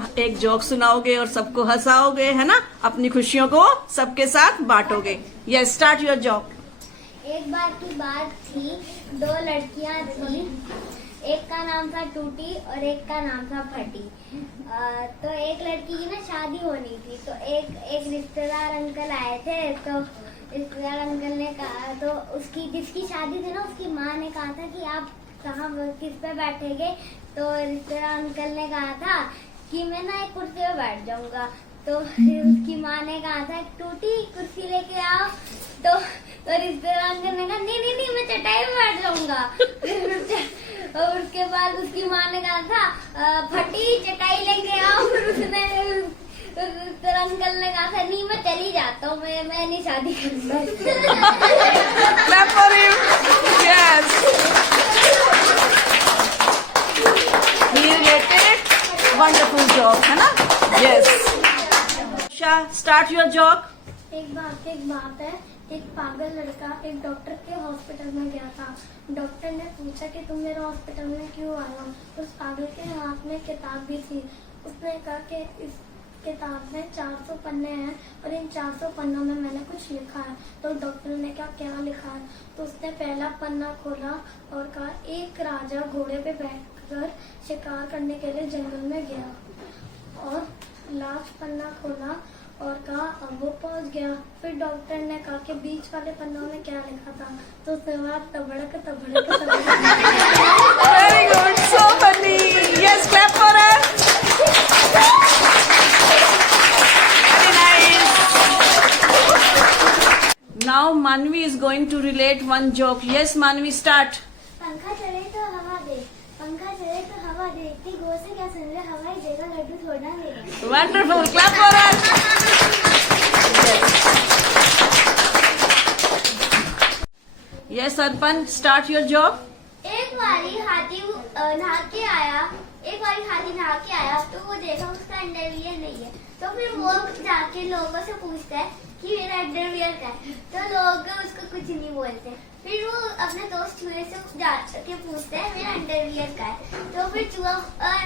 आप एक जोक सुनाओगे और सबको हंसाओगे, है ना? अपनी खुशियों को सबके साथ बांटोगे। Yes, start your joke. एक बार की बात थी, दो लड़कियां थी। एक का नाम था टूटी और एक का नाम था फटी। तो एक लड़की की ना शादी होनी थी, तो एक रिश्तेदार अंकल आए थे। तो रिश्तेदार अंकल ने कहा, तो उसकी जिसकी शादी थी ना, उसकी माँ ने कहा था कि आप कहाँ किस पे बैठेंगे। तो रिश्तेदार अंकल ने कहा था कि मैं ना एक कुर्सी पे बैठ जाऊंगा। तो उसकी माँ ने कहा था टूटी कुर्सी लेके आओ। तो रिश्तेदार अंकल ने कहा नहीं मैं चटाई पे बैठ जाऊंगा। और उसके बाद उसकी माँ ने कहा था फटी चटाई लेके आओ। फिर उसने रिश्तेदार अंकल ने कहा था नहीं मैं चली जाता हूँ, मैं नहीं शादी करूंगा। Clap for him. Yes. He related. Wonderful joke, है ना? Yes. Start your joke. एक बात है, एक पागल लड़का एक डॉक्टर के हॉस्पिटल में गया था। डॉक्टर ने पूछा कि तुम मेरे हॉस्पिटल में क्यों आया हो। उस पागल के हाथ में किताब भी थी। उसने कहा कि इस किताब में 400 पन्ने हैं और इन 400 पन्नों में मैंने कुछ लिखा है। तो डॉक्टर ने कहा क्या लिखा है। तो उसने पहला पन्ना खोला और कहा एक राजा घोड़े पे बैठकर शिकार करने के लिए जंगल में गया। और लास्ट पन्ना खोला और कहा अब वो पहुंच गया। फिर डॉक्टर ने कहा कि बीच वाले पन्नों में क्या लिखा था। तो उसने कहा तबड़क तबड़क तबड़क। Very good, so funny. Yes, clap for her. Very nice. Now Manvi is going to relate one joke. Yes, Manvi, start. पंखा चले तो हवा दे, पंखा चले तो हवा दे, इतनी गौर से क्या सुन रहे, हवा ही देगा लड्डू थोड़ा देगा। Wonderful, clap for her. Yes, Arpan, start your joke. एक बारी हाथी नहा के आया तो वो देखा उसका अंडरवियर नहीं है। तो फिर वो जाके लोगों से पूछता है कि मेरा अंडरवियर का है। तो लोग उसको कुछ नहीं बोलते। फिर वो अपने दोस्त चूहे से जाके पूछता है मेरा अंडरवियर का है। तो फिर चूहा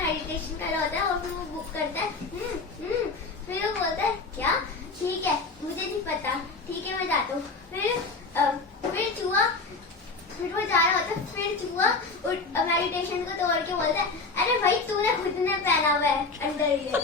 मेडिटेशन कर रहा होता है और फिर वो बुक करता है। फिर वो बोलता है क्या ठीक है मुझे नहीं पता, ठीक है मैं जाता हूँ। फिर वो जा रहा होता है। फिर चूहा मेडिटेशन को तोड़ के बोलता है अरे भाई तूने खुद ने पहना हुआ है अंडरवियर।